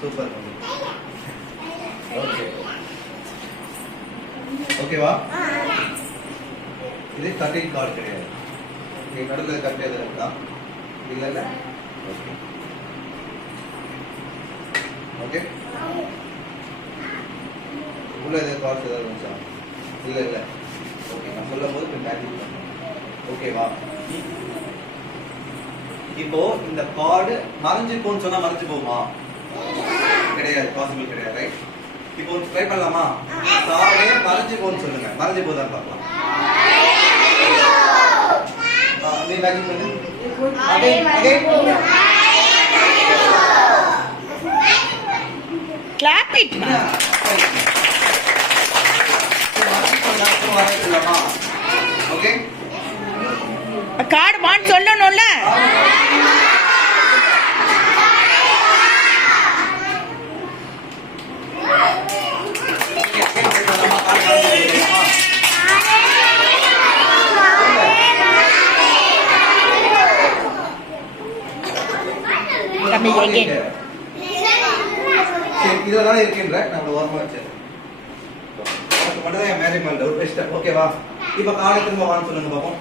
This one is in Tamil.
சூப்பர். ஓகே ஓகேவா? இது கட்டிங் கார்டு கிடையாது. இங்க நடுவில் கட்டி எது இருக்கா? இல்ல ஓகே ஓகே. உள்ள எது கார்டு ஏதாவது இருந்துச்சா? இல்ல ஓகே. நான் சொல்லும் போது மேஜிக் பண்ணுங்க. ஓகேவா? இப்போ இந்த கார்டு மறைஞ்சு போன்னு சொன்னா மறைஞ்சு போகுமா? கிடையாது, பாசிபிள் கிடையாது. ரைட். இப்போ ட்ரை பண்ணலாமா? கார்டே மறைஞ்சு போன்னு சொல்லுங்க. மறைஞ்சு போதான் பார்க்கலாம். நீ மேஜிக் பண்ணு. Clap it. ஓகே. கார்டு வான்னு சொல்லணும்ல. இதெல்லாம் இருக்கின்ற நம்ம ஓரமா வச்சேன். மட்டும்தான் என் மேஜிக் பண்ணல ஒரு பெஸ்ட். ஓகேவா? இப்ப காலை திரும்ப வான்னு சொல்லுங்க பாப்போம்.